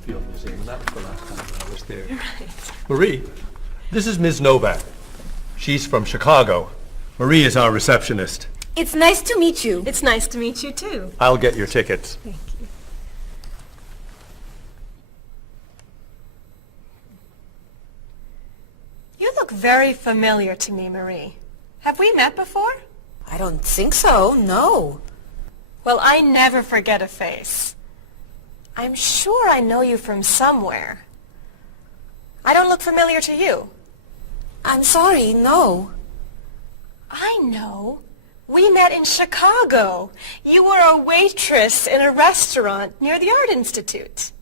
Field Museum, and that was the last time I was there. Right. Marie, this is Ms. Novak. She's from Chicago. Marie is our receptionist. It's nice to meet you. It's nice to meet you, too. I'll get your tickets. Thank you. You look very familiar to me, Marie. Have we met before? I don't think so, no. Well, I never forget a face. I'm sure I know you from somewhere. I don't look familiar to you. I'm sorry, no. I know. We met in Chicago. You were a waitress in a restaurant near the Art Institute.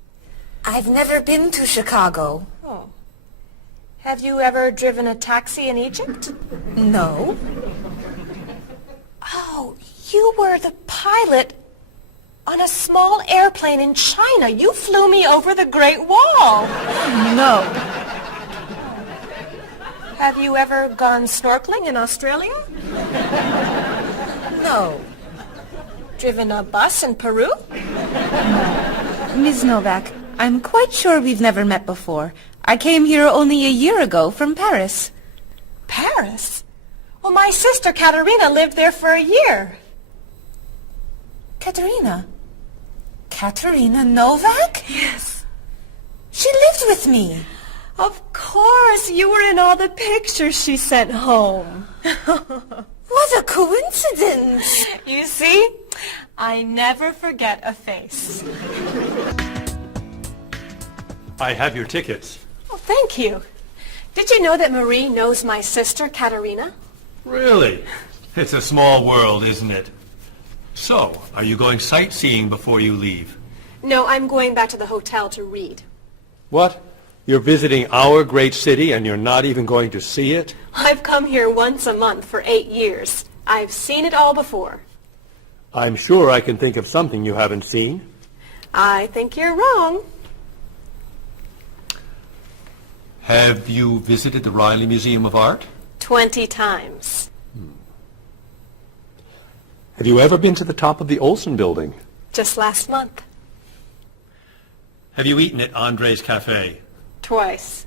I've never been to Chicago. Oh. Have you ever driven a taxi in Egypt? No. Oh, you were the pilot on a small airplane in China. You flew me over the Great Wall. No. Have you ever gone snorkeling in Australia? No. Driven a bus in Peru? Ms. Novak, I'm quite sure we've never met before. I came here only a year ago from Paris. Paris? Well, my sister Katerina lived there for a year. Katerina? Katerina Novak? Yes. She lived with me. Of course, you were in all the pictures she sent home. What a coincidence! You see, I never forget a face. I have your tickets. Oh, thank you. Did you know that Marie knows my sister Katerina? Really? It's a small world, isn't it? So, are you going sightseeing before you leave? No, I'm going back to the hotel to read. What? You're visiting our great city and you're not even going to see it? I've come here once a month for 8 years. I've seen it all before. I'm sure I can think of something you haven't seen. I think you're wrong. Have you visited the Riley Museum of Art? 20 times. Have you ever been to the top of the Olson Building? Just last month. Have you eaten at Andre's Cafe? Twice.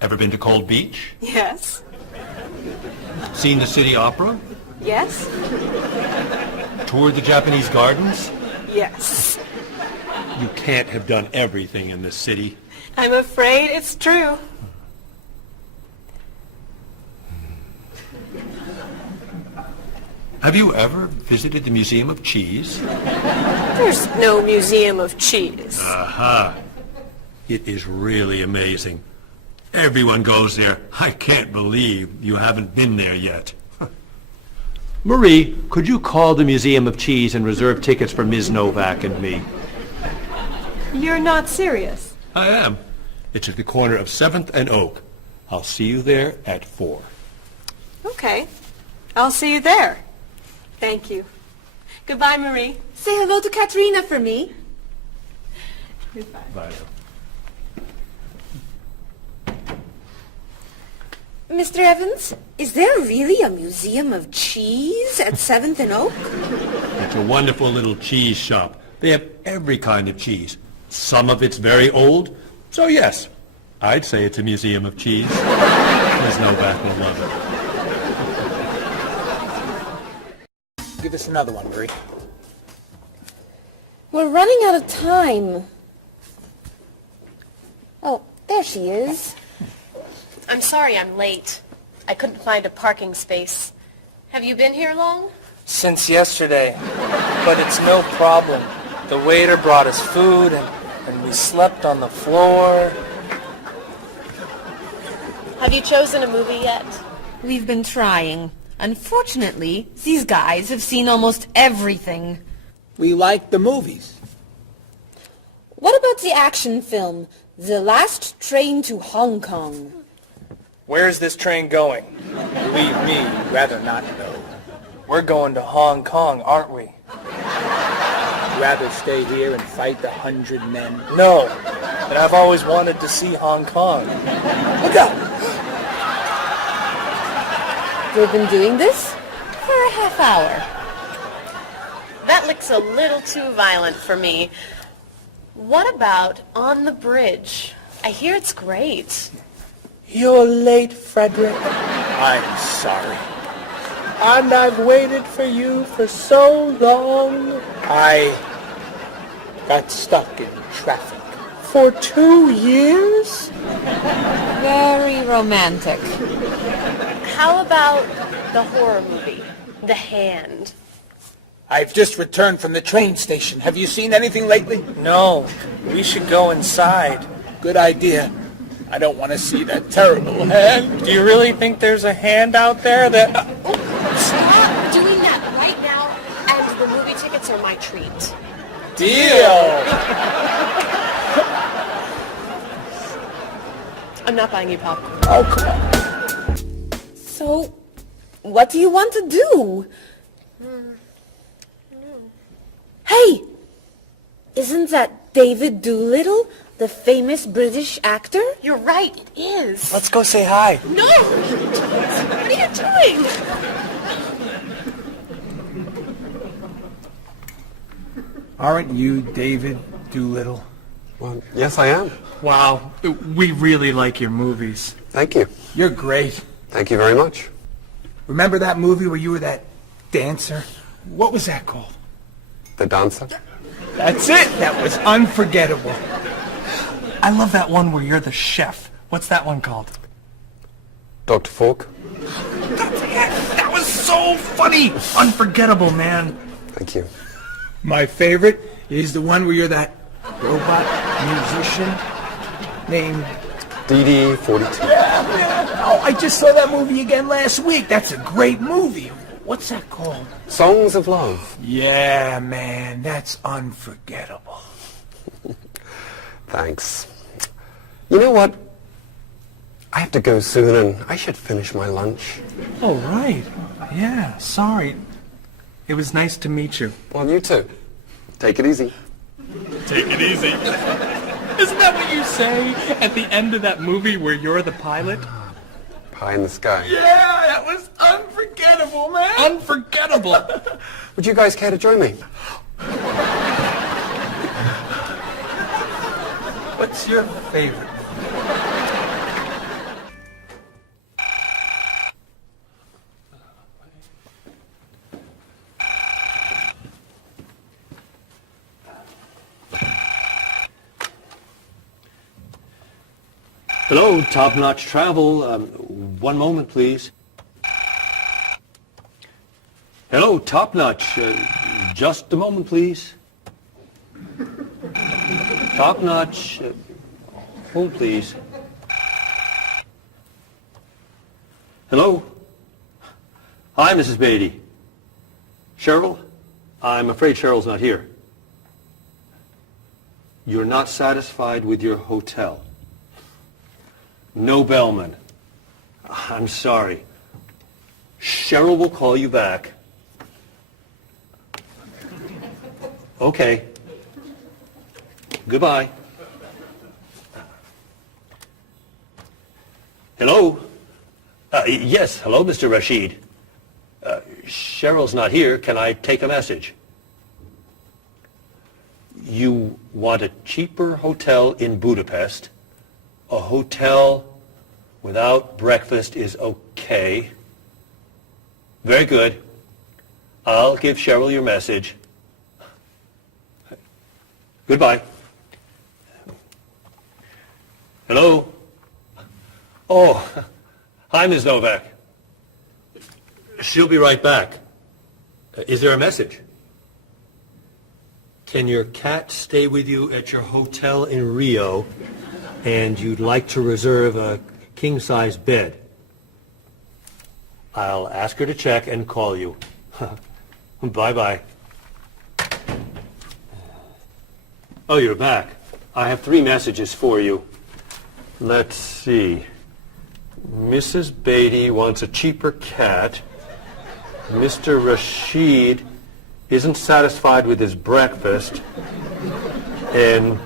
Ever been to Cold Beach? Yes. Seen the City Opera? Yes. Toured the Japanese gardens? Yes. You can't have done everything in this city. I'm afraid it's true. Have you ever visited the Museum of Cheese? There's no museum of cheese. Aha. It is really amazing. Everyone goes there. I can't believe you haven't been there yet. Marie, could you call the Museum of Cheese and reserve tickets for Ms. Novak and me? You're not serious. I am. It's at the corner of 7th and Oak. I'll see you there at 4. Okay. I'll see you there. Thank you. Goodbye, Marie. Say hello to Katerina for me. Goodbye. Bye. Mr. Evans, is there really a museum of cheese at 7th and Oak? It's a wonderful little cheese shop. They have every kind of cheese. Some of it's very old, so yes, I'd say it's a museum of cheese. Ms. Novak will love it. Give us another one, Marie. We're running out of time. Oh, there she is. I'm sorry I'm late. I couldn't find a parking space. Have you been here long? Since yesterday. But it's no problem. The waiter brought us food and we slept on the floor. Have you chosen a movie yet? We've been trying. Unfortunately, these guys have seen almost everything. We like the movies. What about the action film, The Last Train to Hong Kong? Where's this train going? Believe me, you'd rather not know. We're going to Hong Kong, aren't we? Rather stay here and fight the 100 men? No, but I've always wanted to see Hong Kong. Look out! We've been doing this? For a half hour. That That looks a little too violent for me. What about On the Bridge? I hear it's great. You're late, Frederick. I'm sorry. And I've waited for you for so long. I got stuck in traffic for 2 years. Very romantic. How about the horror movie, The Hand? I've just returned from the train station. Have you seen anything lately? No. We should go inside. Good idea. I don't want to see that terrible hand. Do you really think there's a hand out there that... Stop doing that right now, and the movie tickets are my treat. Deal! I'm not buying you popcorn. Oh, come on. So, what do you want to do? Hey! Isn't that David Doolittle, the famous British actor? You're right, it is. Let's go say hi. No! What are you doing? Aren't you David Doolittle? Well, yes, I am. Wow, we really like your movies. Thank you. You're great. Thank you very much. Remember that movie where you were that dancer? What was that called? The dancer. That's it. That was unforgettable. I love that one where you're the chef. What's that one called? Dr. Falk. That was so funny. Unforgettable, man. Thank you. My favorite is the one where you're that robot musician named... DD-42. Oh, I just saw that movie again last week. That's a great movie. What's that called? Songs of Love. Yeah, man, that's unforgettable. Thanks. You know what? I have to go soon and I should finish my lunch. Oh, right. Yeah, sorry. It was nice to meet you. Well, you too. Take it easy. Take it easy. Isn't that what you say at the end of that movie where you're the pilot? Pie in the sky. Yeah, that was unforgettable, man. Unforgettable. Would you guys care to join me? What's your favorite? Hello, Top Notch Travel. One moment, please. Hello, Top Notch. Just a moment, please. Top Notch. Hold, please. Hello? Hi, Mrs. Beatty. Cheryl? I'm afraid Cheryl's not here. You're not satisfied with your hotel? No bellman. I'm sorry. Cheryl will call you back. Okay. Goodbye. Hello? Yes, hello, Mr. Rashid. Cheryl's not here. Can I take a message? You want a cheaper hotel in Budapest? A hotel without breakfast is okay. Very good. I'll give Cheryl your message. Goodbye. Hello? Oh, hi, Ms. Novak. She'll be right back. Is there a message? Can your cat stay with you at your hotel in Rio, and you'd like to reserve a king-size bed? I'll ask her to check and call you. Bye-bye. Oh, you're back. I have 3 messages for you. Let's see. Mrs. Beatty wants a cheaper cat. Mr. Rashid isn't satisfied with his breakfast. And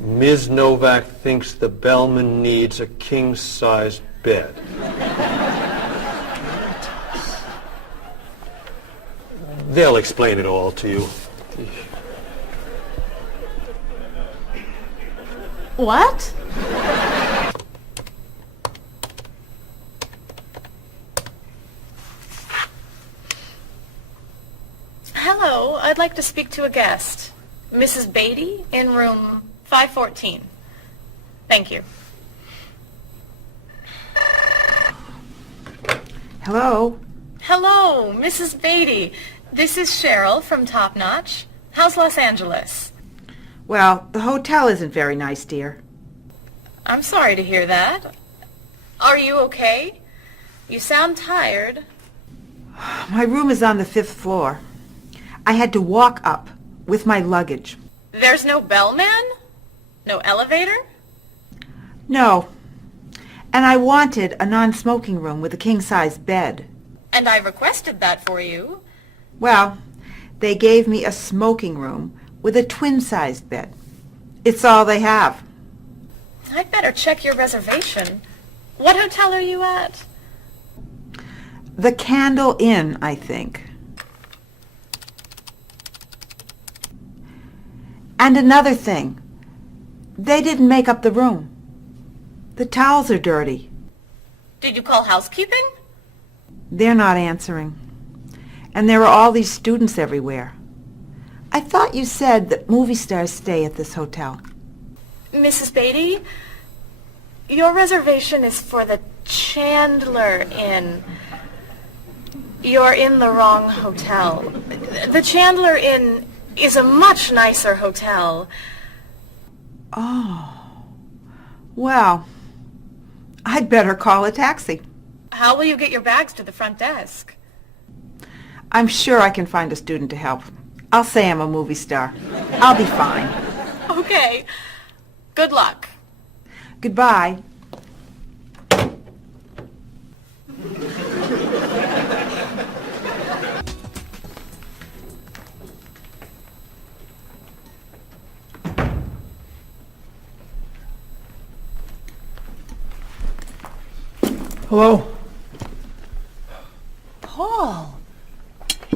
Ms. Novak thinks the bellman needs a king-size bed. They'll explain it all to you. What? Hello, I'd like to speak to a guest. Mrs. Beatty in room 514. Thank you. Hello? Hello, Mrs. Beatty. This is Cheryl from Top Notch. How's Los Angeles? Well, the hotel isn't very nice, dear. I'm sorry to hear that. Are you okay? You sound tired. My room is on the 5th floor. I had to walk up with my luggage. There's no bellman? No elevator? No. And I wanted a non-smoking room with a king-size bed. And I requested that for you. Well, they gave me a smoking room with a twin-sized bed. It's all they have. I'd better check your reservation. What hotel are you at? The Candle Inn, I think. And another thing. They didn't make up the room. The towels are dirty. Did you call housekeeping? They're not answering. And there are all these students everywhere. I thought you said that movie stars stay at this hotel. Mrs. Beatty, your reservation is for the Chandler Inn. You're in the wrong hotel. The Chandler Inn is a much nicer hotel. Oh. Well, I'd better call a taxi. How will you get your bags to the front desk? I'm sure I can find a student to help. I'll say I'm a movie star. I'll be fine. Okay. Good luck. Goodbye. Hello? Paul,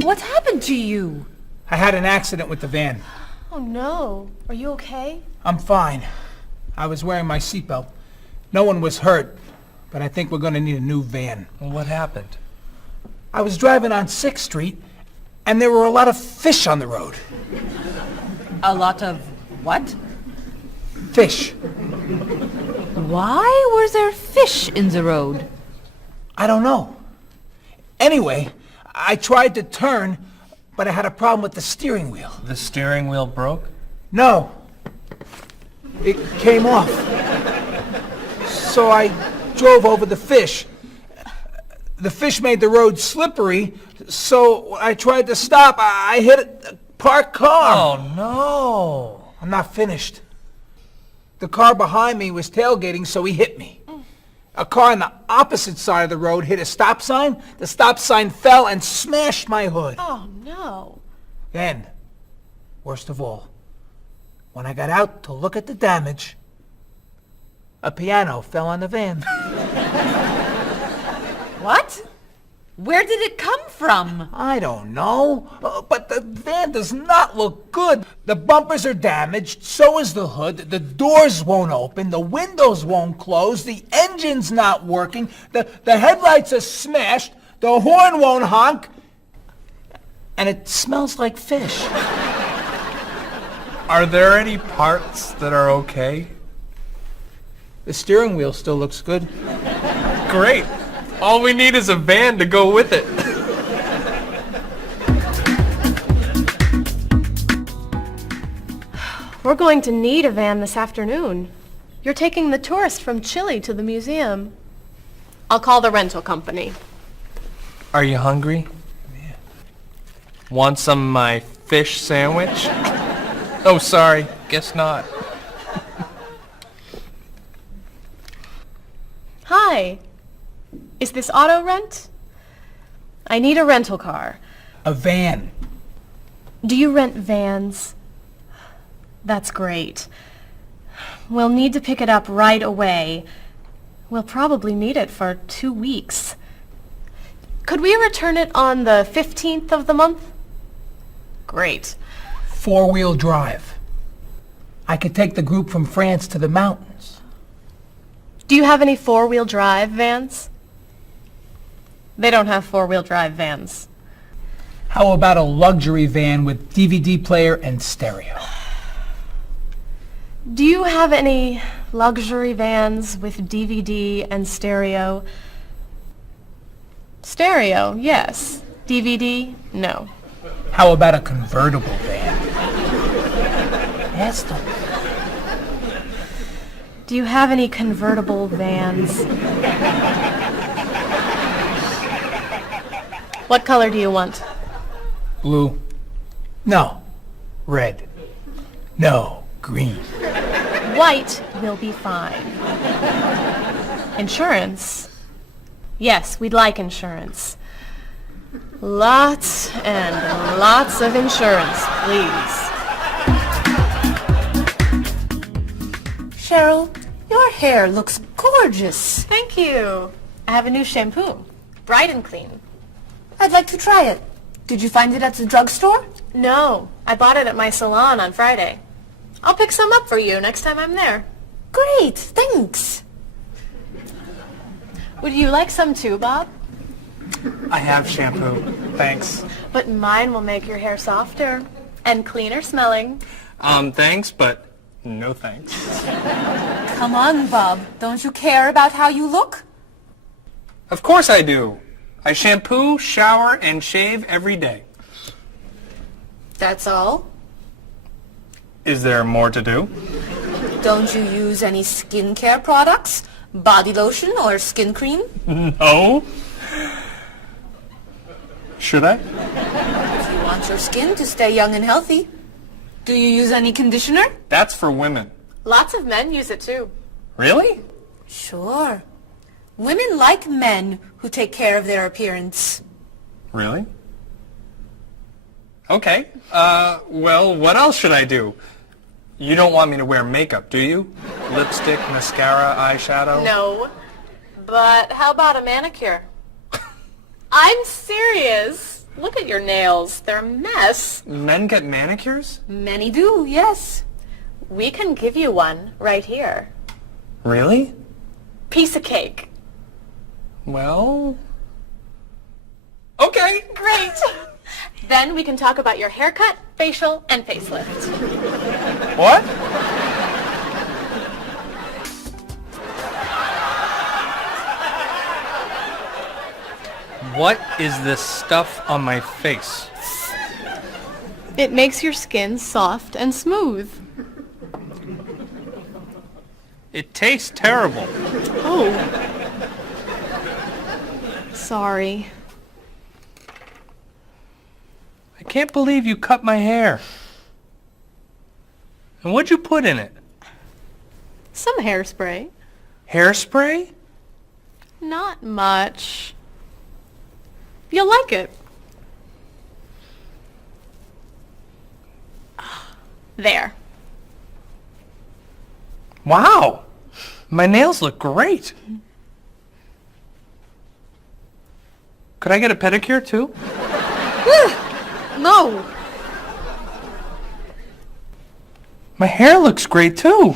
what's happened to you? I had an accident with the van. Oh no. Are you okay? I'm fine. I was wearing my seatbelt. No one was hurt, but I think we're going to need a new van. What happened? I was driving on 6th Street, and there were a lot of fish on the road. A lot of what? Fish. Why were there fish in the road? I don't know. Anyway, I tried to turn, but I had a problem with the steering wheel. The steering wheel broke? No. It came off. So I drove over the fish. The fish made the road slippery, so when I tried to stop, I hit a parked car. Oh, no. I'm not finished. The car behind me was tailgating, so he hit me. A car on the opposite side of the road hit a stop sign. The stop sign fell and smashed my hood. Oh no. Then, worst of all, when I got out to look at the damage, a piano fell on the van. What? Where did it come from? I don't know, but the van does not look good. The bumpers are damaged, so is the hood, the doors won't open, the windows won't close, the engine's not working, the headlights are smashed, the horn won't honk, and it smells like fish. Are there any parts that are okay? The steering wheel still looks good. Great. All we need is a van to go with it. We're going to need a van this afternoon. You're taking the tourist from Chile to the museum. I'll call the rental company. Are you hungry? Yeah. Want some of my fish sandwich? Oh, sorry. Guess not. Hi. Is this auto rent? I need a rental car. A van. Do you rent vans? That's great. We'll need to pick it up right away. We'll probably need it for 2 weeks. Could we return it on the 15th of the month? Great. 4-wheel drive. I could take the group from France to the mountains. Do you have any 4-wheel drive vans? They don't have 4-wheel drive vans. How about a luxury van with DVD player and stereo? Do you have any luxury vans with DVD and stereo? Stereo, yes. DVD, no. How about a convertible van? Ask them. Do you have any convertible vans? What color do you want? Blue. No. Red. No. Green. White will be fine. Insurance? Yes, we'd like insurance. Lots and lots of insurance, please. Cheryl, your hair looks gorgeous. Thank you. I have a new shampoo. Bright and clean. I'd like to try it. Did you find it at the drugstore? No, I bought it at my salon on Friday. I'll pick some up for you next time I'm there. Great, thanks. Would you like some too, Bob? I have shampoo. Thanks. But mine will make your hair softer and cleaner smelling. Thanks, but no thanks. Come on, Bob. Don't you care about how you look? Of course I do. I shampoo, shower, and shave every day. That's all? Is there more to do? Don't you use any skincare products? Body lotion or skin cream? No. Should I? If you want your skin to stay young and healthy. Do you use any conditioner? That's for women. Lots of men use it too. Really? Sure. Women like men who take care of their appearance. Really? Okay. Well, what else should I do? You don't want me to wear makeup, do you? Lipstick, mascara, eyeshadow? No. But how about a manicure? I'm serious. Look at your nails. They're a mess. Men get manicures? Many do, yes. We can give you one right here. Really? Piece of cake. Well... Okay. Great. Then we can talk about your haircut, facial, and facelift. What? What is this stuff on my face? It makes your skin soft and smooth. It tastes terrible. Oh. Sorry. I can't believe you cut my hair. And what'd you put in it? Some hairspray. Hairspray? Not much. You'll like it. There. Wow! My nails look great. Could I get a pedicure too? No. My hair looks great too.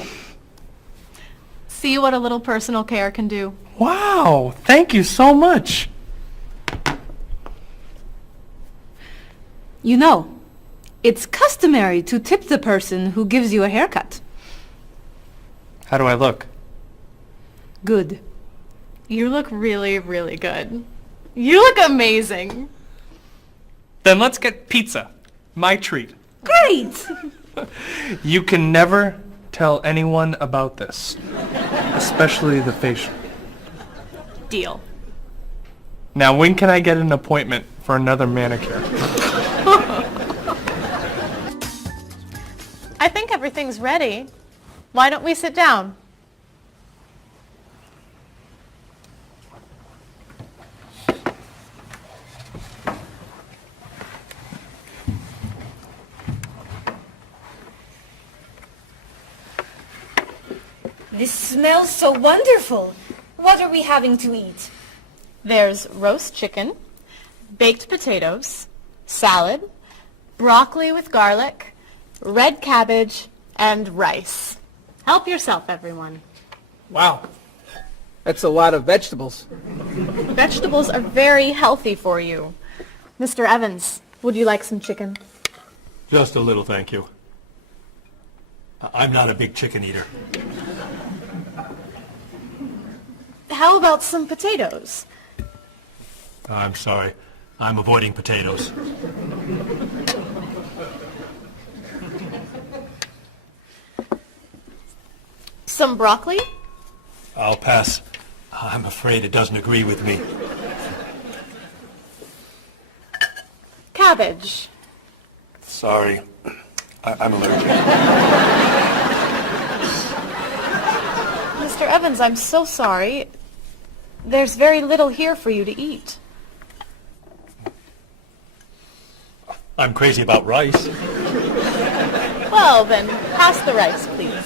See what a little personal care can do. Wow! Thank you so much. You know, it's customary to tip the person who gives you a haircut. How do I look? Good. You look really, really good. You look amazing. Then let's get pizza. My treat. Great! You can never tell anyone about this. Especially the facial. Deal. Now, when can I get an appointment for another manicure? I think everything's ready. Why don't we sit down? This smells so wonderful. What are we having to eat? There's roast chicken, baked potatoes, salad, broccoli with garlic, red cabbage, and rice. Help yourself, everyone. Wow. That's a lot of vegetables. Vegetables are very healthy for you. Mr. Evans, would you like some chicken? Just a little, thank you. I'm not a big chicken eater. How about some potatoes? I'm sorry. I'm avoiding potatoes. Some broccoli? I'll pass. I'm afraid it doesn't agree with me. Cabbage. Sorry. I'm allergic. Mr. Evans, I'm so sorry. There's very little here for you to eat. I'm crazy about rice. Well, then, pass the rice, please.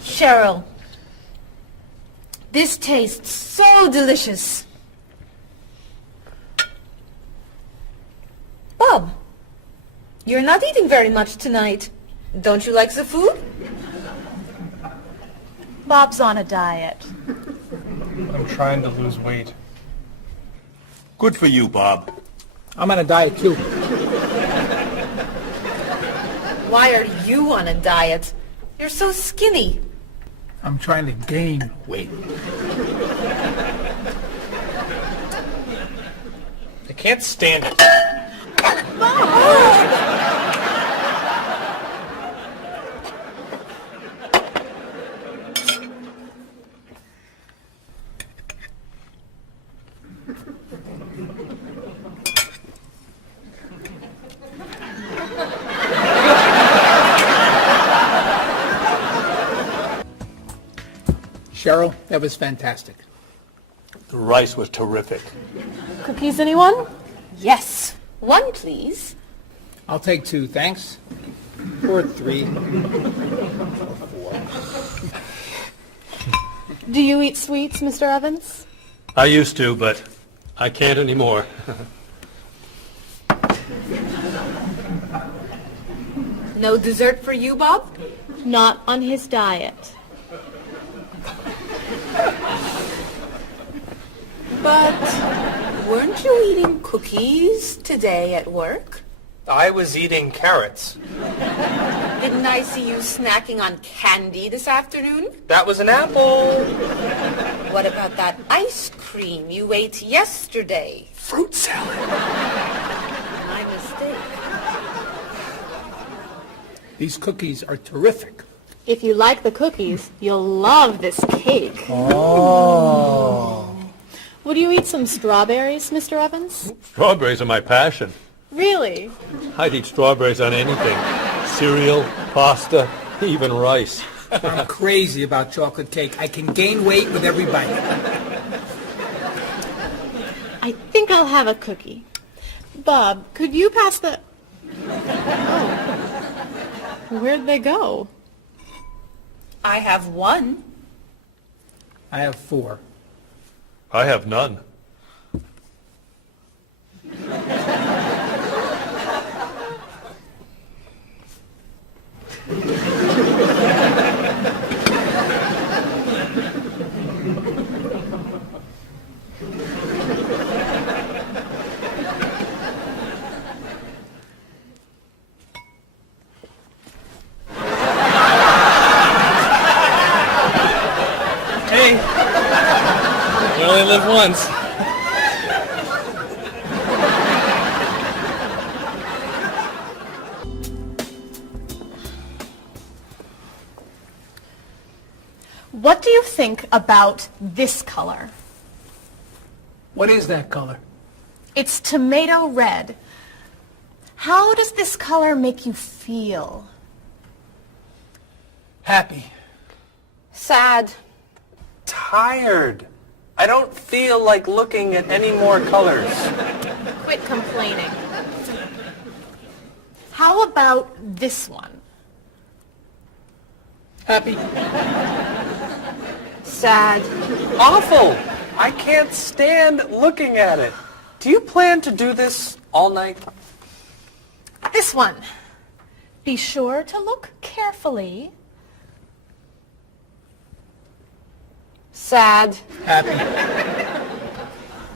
Cheryl, this tastes so delicious. Bob, you're not eating very much tonight. Don't you like the food? Bob's on a diet. I'm trying to lose weight. Good for you, Bob. I'm on a diet too. Why are you on a diet? You're so skinny. I'm trying to gain weight. I can't stand it. Cheryl, that was fantastic. The rice was terrific. Cookies, anyone? Yes. One, please. I'll take 2, thanks. Or 3. Do you eat sweets, Mr. Evans? I used to, but I can't anymore. No dessert for you, Bob? Not on his diet. But weren't you eating cookies today at work? I was eating carrots. Didn't I see you snacking on candy this afternoon? That was an apple. What about that ice cream you ate yesterday? Fruit salad. My mistake. These cookies are terrific. If you like the cookies, you'll love this cake. Oh. Would you eat some strawberries, Mr. Evans? Strawberries are my passion. Really? I'd eat strawberries on anything. Cereal, pasta, even rice. I'm crazy about chocolate cake. I can gain weight with every bite. I think I'll have a cookie. Bob, could you pass the... Oh. Where'd they go? I have one. I have 4. I have none. Hey, we only live once. What do you think about this color? What is that color? It's tomato red. How does this color make you feel? Happy. Sad. Tired. I don't feel like looking at any more colors. Quit complaining. How about this one? Happy. Sad. Awful. I can't stand looking at it. Do you plan to do this all night? This one. Be sure to look carefully. Sad. Happy.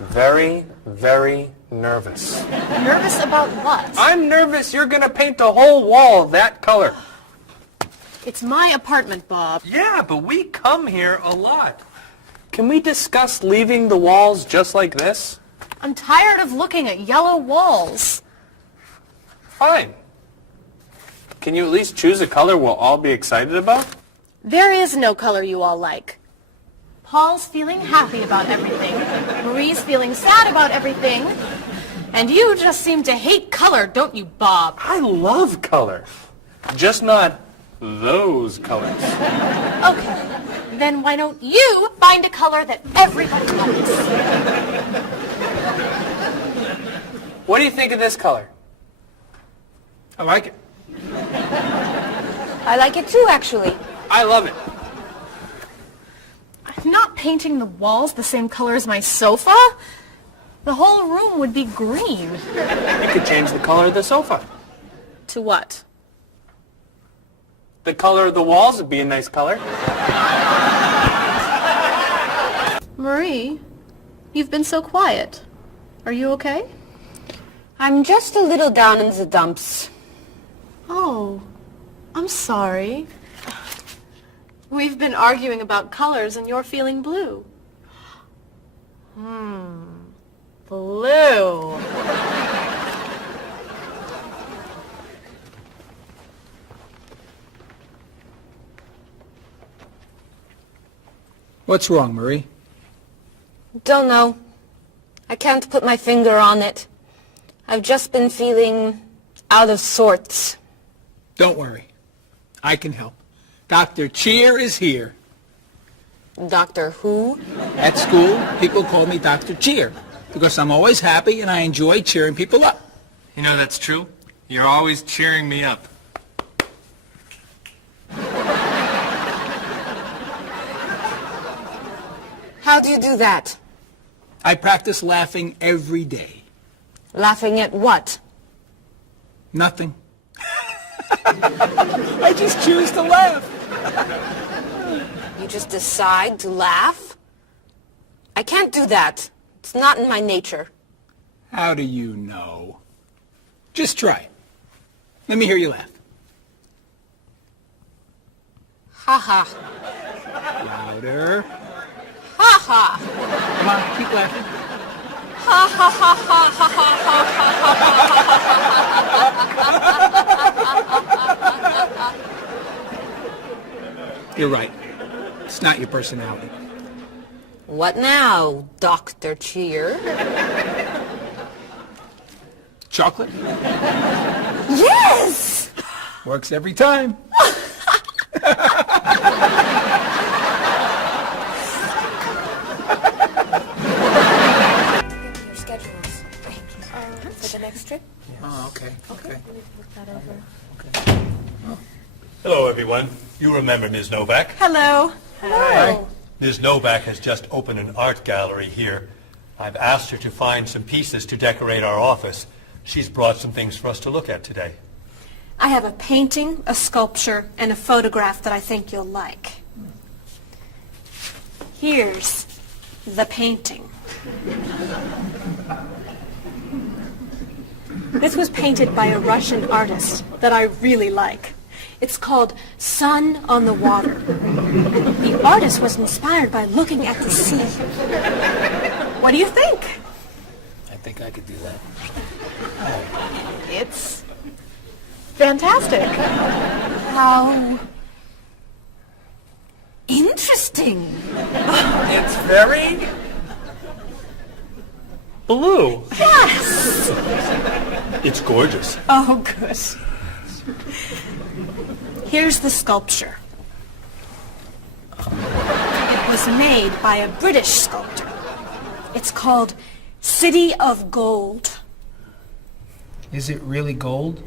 Very, very nervous. Nervous about what? I'm nervous you're gonna paint the whole wall that color. It's my apartment, Bob. Yeah, but we come here a lot. Can we discuss leaving the walls just like this? I'm tired of looking at yellow walls. Fine. Can you at least choose a color we'll all be excited about? There is no color you all like. Paul's feeling happy about everything. Marie's feeling sad about everything. And you just seem to hate color, don't you, Bob? I love color. Just not those colors. Okay, then why don't you find a color that everybody likes? What do you think of this color? I like it. I like it too, actually. I love it. I'm not painting the walls the same color as my sofa. The whole room would be green. You could change the color of the sofa. To what? The color of the walls would be a nice color. Marie, you've been so quiet. Are you okay? I'm just a little down in the dumps. Oh, I'm sorry. We've been arguing about colors and you're feeling blue. Blue. What's wrong, Marie? Don't know. I can't put my finger on it. I've just been feeling out of sorts. Don't worry. I can help. Dr. Cheer is here. Doctor who? At school, people call me Dr. Cheer because I'm always happy and I enjoy cheering people up. You know that's true. You're always cheering me up. How do you do that? I practice laughing every day. Laughing at what? Nothing. I just choose to laugh. You just decide to laugh? I can't do that. It's not in my nature. How do you know? Just try. Let me hear you laugh. Ha ha. Louder. Ha ha. Come on, keep laughing. Ha ha ha ha ha ha ha. You're right. It's not your personality. What now, Dr. Cheer? Chocolate? Yes! Works every time. Your schedules. For the next trip? Oh, okay. Okay. Hello, everyone. You remember Ms. Novak? Hello. Hello. Ms. Novak has just opened an art gallery here. I've asked her to find some pieces to decorate our office. She's brought some things for us to look at today. I have a painting, a sculpture, and a photograph that I think you'll like. Here's the painting. This was painted by a Russian artist that I really like. It's called Sun on the Water. The artist was inspired by looking at the sea. What do you think? I think I could do that. It's fantastic. How interesting. It's very blue. Yes. It's gorgeous. Oh, good. Here's the sculpture. It was made by a British sculptor. It's called City of Gold. Is it really gold?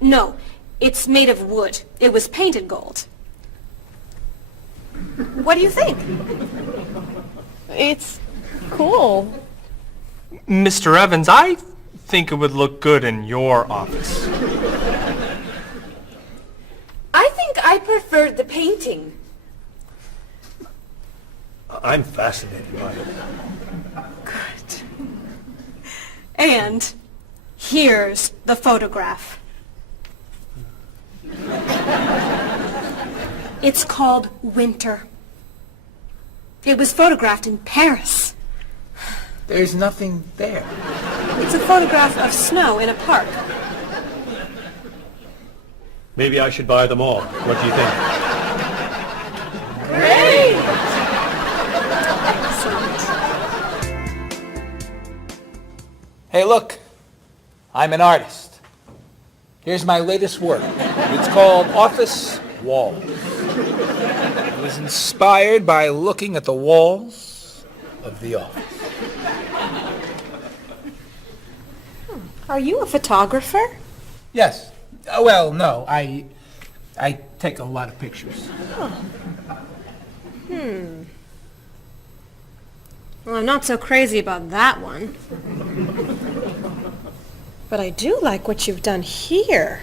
No, it's made of wood. It was painted gold. What do you think? It's cool. Mr. Evans, I think it would look good in your office. I think I preferred the painting. I'm fascinated by it. And here's the photograph. It's called Winter. It was photographed in Paris. There's nothing there. It's a photograph of snow in a park. Maybe I should buy them all. What do you think? Hey, look. I'm an artist. Here's my latest work. It's called Office Walls. It was inspired by looking at the walls of the office. Are you a photographer? Yes. Well, no. I take a lot of pictures. Well, I'm not so crazy about that one. But I do like what you've done here.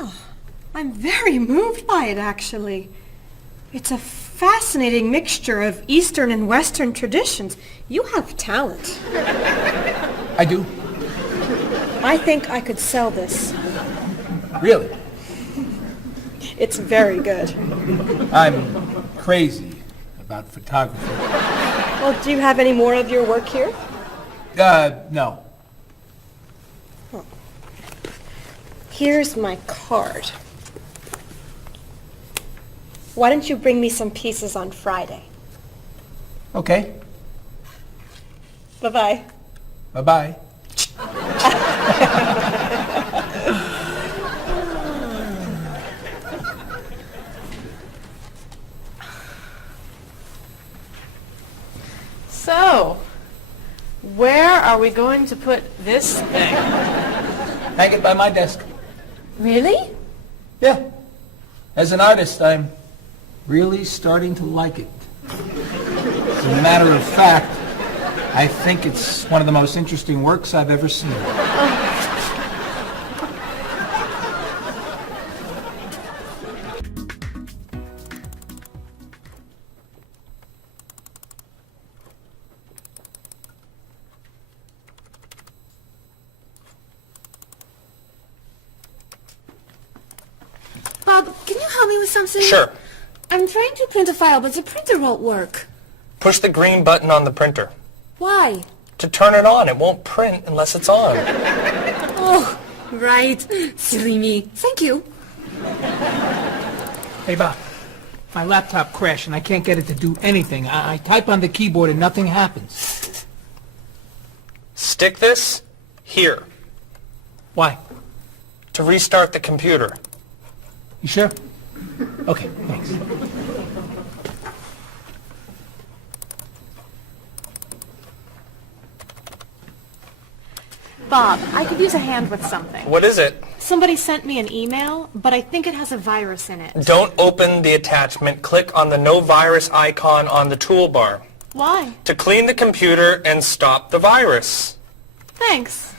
Oh, I'm very moved by it, actually. It's a fascinating mixture of Eastern and Western traditions. You have talent. I do. I think I could sell this. Really. It's very good. I'm crazy about photography. Well, do you have any more of your work here? No. Here's my card. Why don't you bring me some pieces on Friday? Okay. Bye-bye. Bye-bye. So, where are we going to put this thing? Hang it by my desk. Really? Yeah. As an artist, I'm really starting to like it. As a matter of fact, I think it's one of the most interesting works I've ever seen. Bob, can you help me with something? Sure. I'm trying to print a file, but the printer won't work. Push the green button on the printer. Why? To turn it on, it won't print unless it's on. Oh, right. Silly me. Thank you. Hey, Bob. My laptop crashed and I can't get it to do anything. I type on the keyboard and nothing happens. Stick this here Why? to restart the computer. You sure? Okay, thanks. Bob, I could use a hand with something. What is it? Somebody sent me an email, but I think it has a virus in it. Don't open the attachment. Click on the no virus icon on the toolbar Why? to clean the computer and stop the virus. Thanks.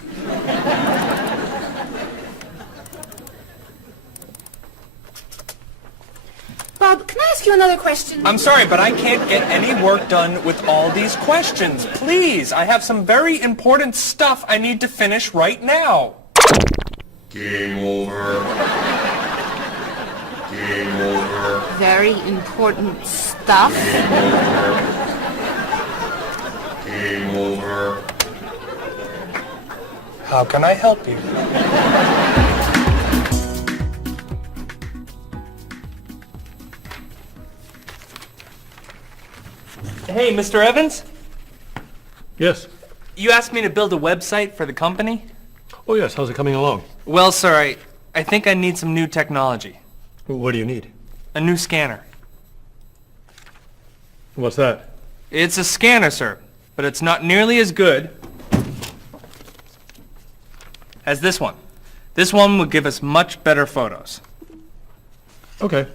Bob, can I ask you another question? I'm sorry, but I can't get any work done with all these questions. Please, I have some very important stuff I need to finish right now. Game over. Game over. Very important stuff. Game over. How can I help you? Hey, Mr. Evans? Yes. You asked me to build a website for the company? Oh, yes. How's it coming along? Well, sir, I think I need some new technology. What do you need? A new scanner. What's that? It's a scanner, sir, but it's not nearly as good as this one. This one would give us much better photos. Okay.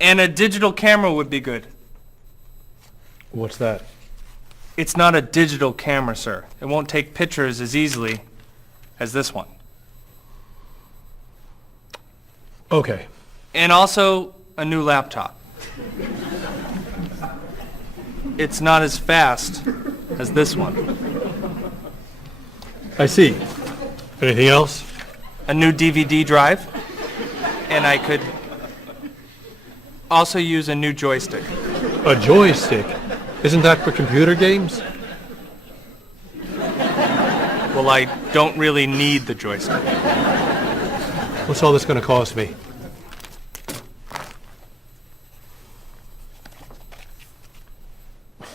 And a digital camera would be good. What's that? It's not a digital camera, sir. It won't take pictures as easily as this one. Okay. And also a new laptop. It's not as fast as this one. I see. Anything else? A new DVD drive. And I could also use a new joystick. A joystick? Isn't that for computer games? Well, I don't really need the joystick. What's all this going to cost me?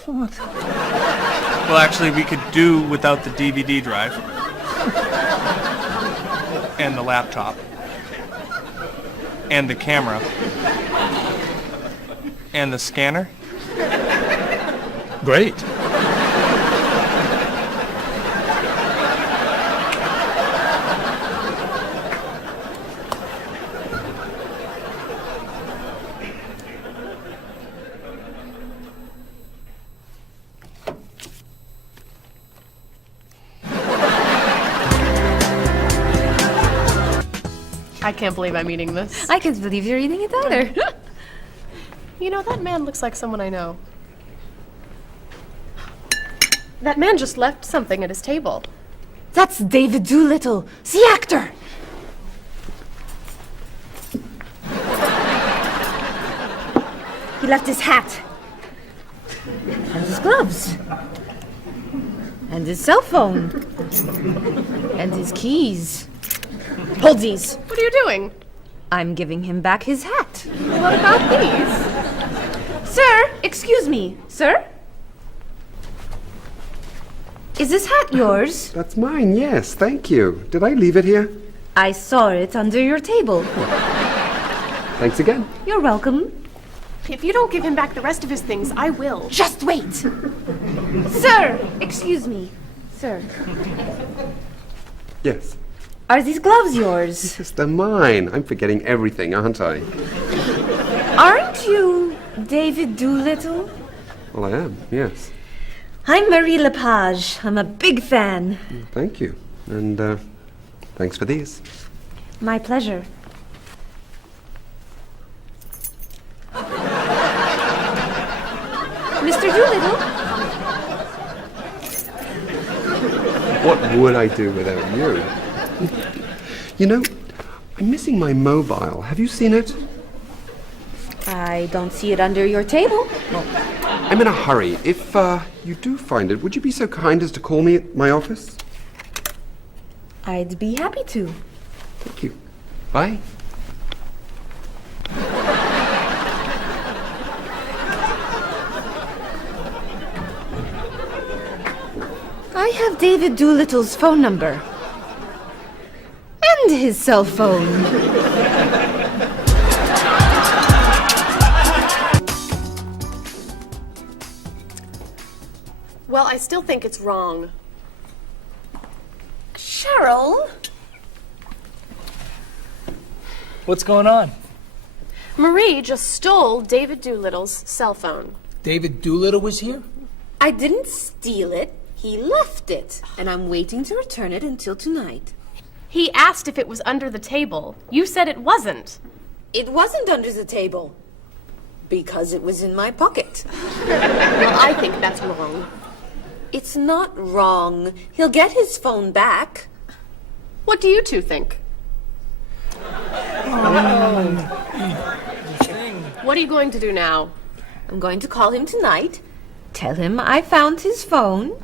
Well, actually, we could do without the DVD drive. And the laptop. And the camera. And the scanner. Great. I can't believe I'm eating this. I can't believe you're eating it either. You know, that man looks like someone I know. That man just left something at his table. That's David Doolittle, the actor. He left his hat. And his gloves. And his cell phone. And his keys. Hold these. What are you doing? I'm giving him back his hat. What about these? Sir, excuse me. Sir? Is this hat yours? That's mine, yes, thank you. Did I leave it here? I saw it under your table. Thanks again. You're welcome. If you don't give him back the rest of his things, I will. Just wait. Sir, excuse me. Sir, Yes. are these gloves yours? Yes, they're mine. I'm forgetting everything, aren't I? Aren't you David Doolittle? Well, I am, yes. I'm Marie Lepage. I'm a big fan. Thank you. And, thanks for these. My pleasure. Mr. Doolittle? What would I do without you? You know, I'm missing my mobile. Have you seen it? I don't see it under your table. I'm in a hurry. If, you do find it, would you be so kind as to call me at my office? I'd be happy to. Thank you. Bye. I have David Doolittle's phone number. And his cell phone. Well, I still think it's wrong. Cheryl? What's going on? Marie just stole David Doolittle's cell phone. David Doolittle was here? I didn't steal it. He left it. And I'm waiting to return it until tonight. He asked if it was under the table. You said it wasn't. It wasn't under the table. Because it was in my pocket. Well, I think that's wrong. It's not wrong. He'll get his phone back. What do you two think? What are you going to do now? I'm going to call him tonight, tell him I found his phone,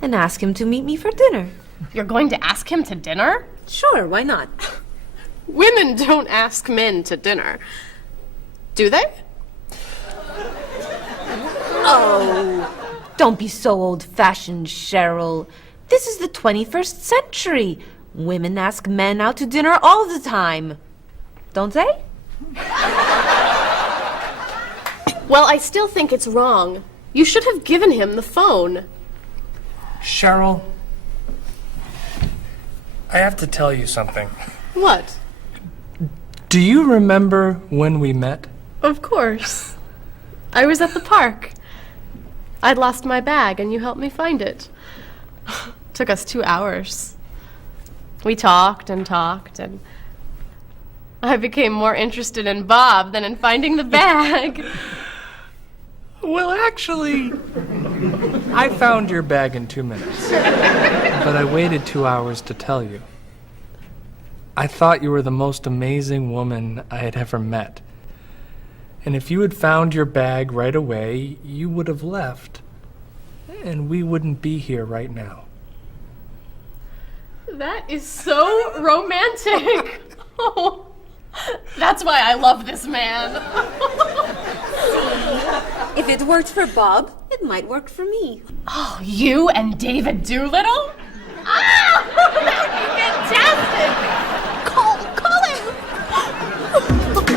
and ask him to meet me for dinner. You're going to ask him to dinner? Sure, why not? Women don't ask men to dinner. Do they? Oh, don't be so old-fashioned, Cheryl. This is the 21st century. Women ask men out to dinner all the time. Don't they? Well, I still think it's wrong. You should have given him the phone. Cheryl, I have to tell you something. What? Do you remember when we met? Of course. I was at the park. I'd lost my bag and you helped me find it. Took us 2 hours. We talked and talked, and I became more interested in Bob than in finding the bag. Well, actually, I found your bag in 2 minutes. But I waited 2 hours to tell you. I thought you were the most amazing woman I had ever met. And if you had found your bag right away, you would have left. And we wouldn't be here right now. That is so romantic. Oh, that's why I love this man. If it worked for Bob, it might work for me. Oh, you and David Doolittle? Ah! That would be fantastic! Call him!